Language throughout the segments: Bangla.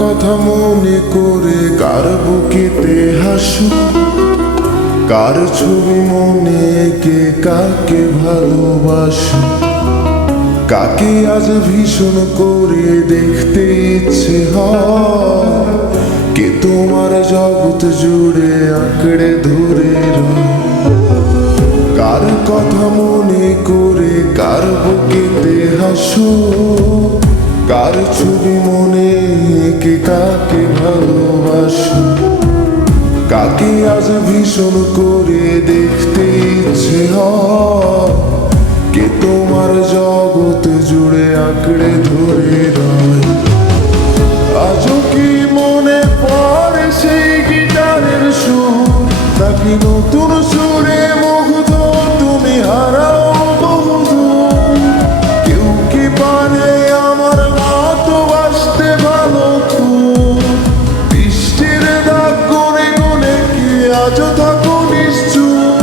কথা মনে করে কার বুকেতে হাসু, কার ছবি মনে এঁকে কাকে ভালোবাসো, কাকে আজ ভীষণ করে দেখতে ইচ্ছে হয়, কে তোমার জগৎ জুড়ে আঁকড়ে ধরে রয়। কার কথা মনে করে কার বুকেতে হাসো, কার ছবি মনে এঁকে কাকে ভালোবাসো, কাকে আজ ভীষণ করে দেখতে ইচ্ছে হয়, কে তোমার জগৎ জুড়ে আঁকড়ে ধরে রয়। আজও কি মনে পড়ে সেই গিটারের সুর, নাকি নতুন সুরে মুগ্ধ তুমি হারাও বহুদূর? কেউ কি পারে আমার মতো বাসতে ভালো খুব? বৃষ্টির দাগ গুনে গুনে কি আজও থাকো নিশ্চুপ?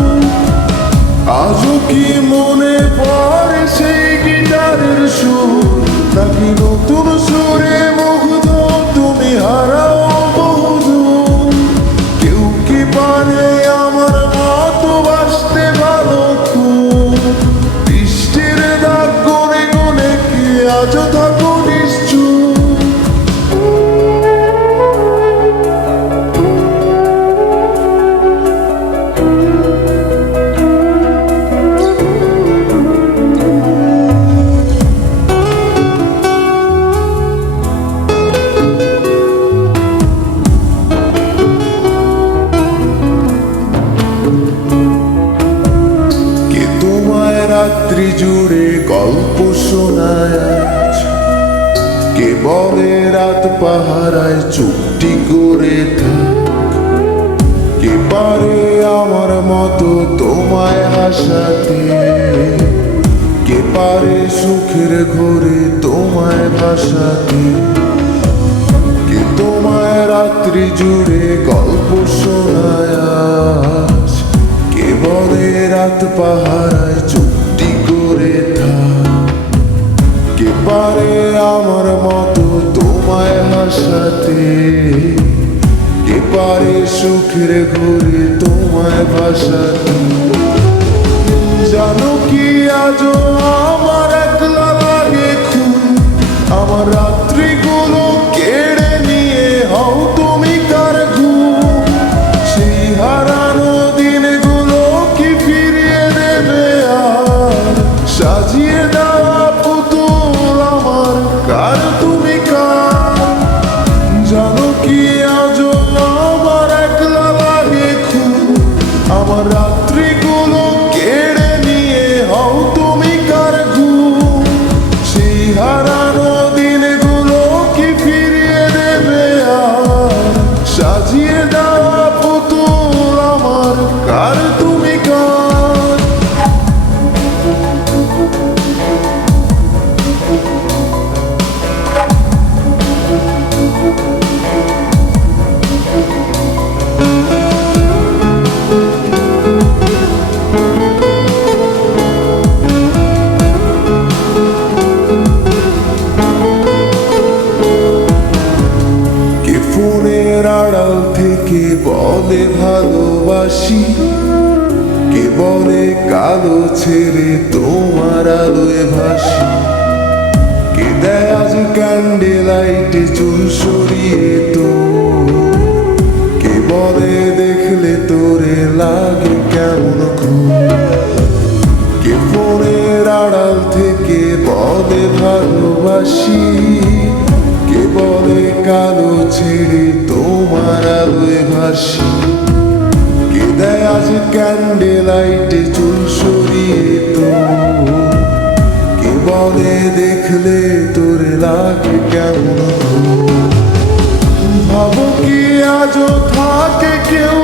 আজও কি মনে পড়ে সেই গিটারের সুর, নাকি নতুন সুরে মুগ্ধ তুমি হারাও বহুদূর? কেউ কি পারে আমার মতো বাসতে ভালো খুব? বৃষ্টির দাগ গুনে গুনে কি আজও থাকো নিশ্চুপ? রাত্রি জুড়ে গল্প শোনায় আজ, কে বলে রাত পাহারায় চুপটি করে থাক, কে পারে আমার মতো তোমায় হাসাতে, কে পারে সুখের ঘরে তোমায় ভাসাতে, কে তোমায় রাত্রি জুড়ে গল্প শোনায় আজ, কে বলে রাত পাহারায় চুপটি করে থাক, কে পারে আমার মতো তোমায় হাসাতে, কে পারে সুখের ঘরে তোমায় ভাসাতে? জানো কি আজও আমার একলা লাগে খুব, আমার রাত্রিগুলো কেড়ে নিয়ে হও তুমি কার ঘুম? সেই হারানো দিনগুলো কি ফিরিয়ে দেবে আর? সাজিয়ে দেওয়া পুতুল আমার কার তুমি কার? জানো কি আজও আমার একলা লাগে খুব, আমার রাত্রিগুলো কেড়ে নিয়ে হও তুমি কার ঘুম? সেই হারানো দিনগুলো কি ফিরিয়ে দেবে আর? সাজিয়ে দেওয়া পুতুল আমার কার তুমি কার? ফোনের আড়াল থেকে বলে ভালোবাসি, কে বলে কালো ছেড়ে তোমার আলোয় ভাসি, কে দেয় আজ ক্যান্ডেলাইটে চুল সরিয়ে তো, কে বলে দেখলে তোরে লাগে কেমন খুব? কে ফোনের আড়াল থেকে বলে ভালোবাসি, কে বলে কালো ছেড়ে তোমার আলোয় ভাসি, কে দেয় আজ ক্যান্ডেলাইটে চুল সরিয়ে তো, কে বলে দেখলে তোরে লাগে কেমন? ভাবো কি আজও থাকে কেউ